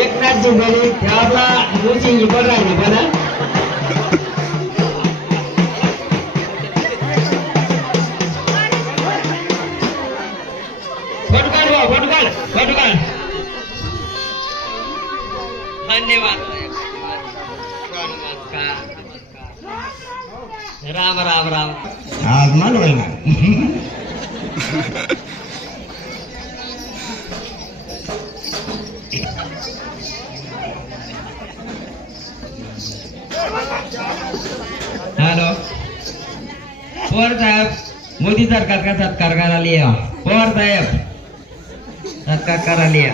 एकनाथ शिंदे त्याला मुशी निवड राहिली पण फटकाळ धन्यवाद राम राम राम आज मला होईना हॅलो पवार साहेब मोदी सरकार का सत्कार करा लिया पवार साहेब सत्कार करा लिया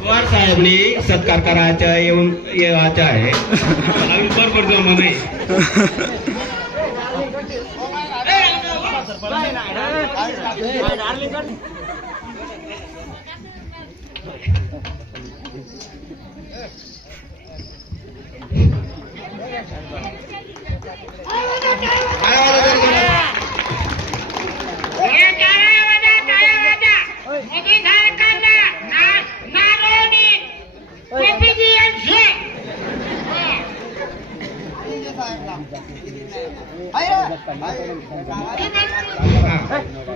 पवार साहेबनी सत्कार करायचा येऊन यायचा आहे बरोबर जमा नाही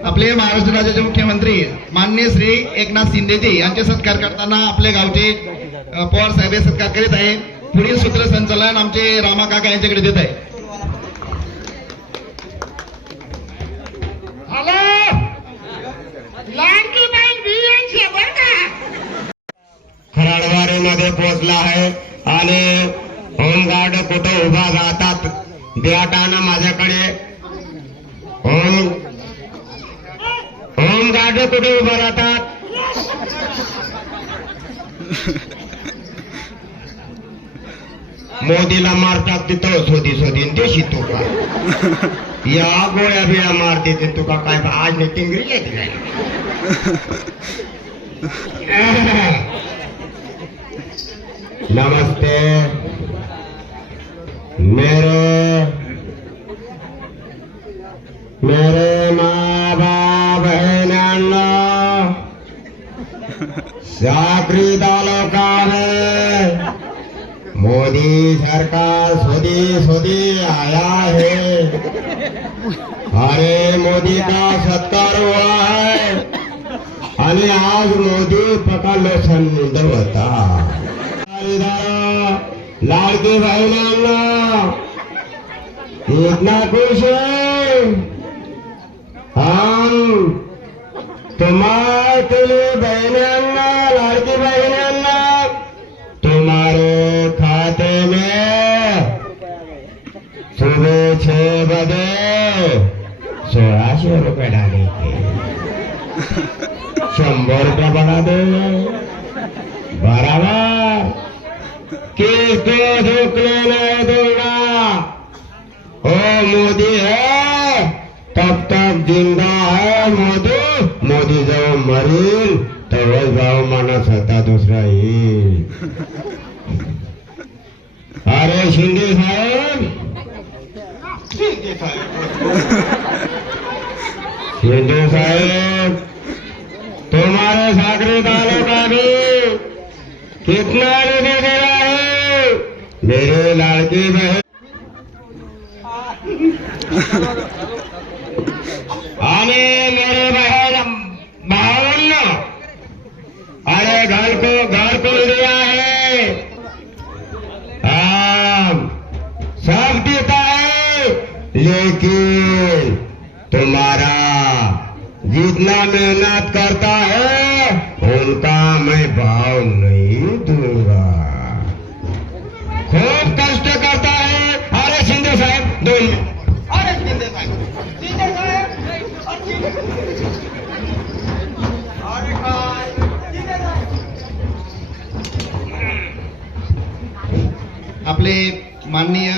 आपले महाराष्ट्र राज्याचे मुख्यमंत्री माननीय श्री एकनाथ शिंदेजी यांचे सत्कार करताना आपले गावचे पवार साहेब सत्कार करीत आहे. पुढील सूत्रसंचालन आमचे रामा काका यांच्याकडे देत आहे. खराडवारीमध्ये पोहोचला आहे आणि होमगार्ड कुठे उभा राहतात द्याटाना माझ्याकडे होमगार्ड कुठे उभा राहतात मोदीला मारतात तिथं शोधी शोधीन ते शितो का या गोळ्या बिया मारते ते तुका काय आज नाही टिंगरी येते काय नमस्ते मेरे माँ बाप बहनांनो साखरी तालुका में मोदी सरकार सोदी आया है. अरे मोदी का सत्कार हुआ है आणि आज मोदी पकडलं संदर्भता लाडकी बहिणांना इतना खुश है हम तुम्हारे लिए बहनांना लाडकी बहनांना तुम्हारे खाते में सुबह 6 बजे 1600 रुपये डालेंगे. 100 रुपये बढ़ा दे बराबर किसको झुकने नहीं दूंगा. ओ मोदी है तब तक जिंदा है मोदी जाओ मरीन तेव्हा जाऊ माणूस होता दुसरा येईल. अरे शिंदे साहेब तुम्हारे सागरी तालुका में कितना निधि दिया है मेरे लाड़की बहन आणि मेरे बहन भावना अरे घर को दिया है सब देता है लेकिन तुम्हारा जितना मेहनत करता है उनका मैं भाव नहीं दूंगा. खूब कष्ट करता है. अरे शिंदे साहेब 2 मिनिट. अरे शिंदे साहेब आपले माननीय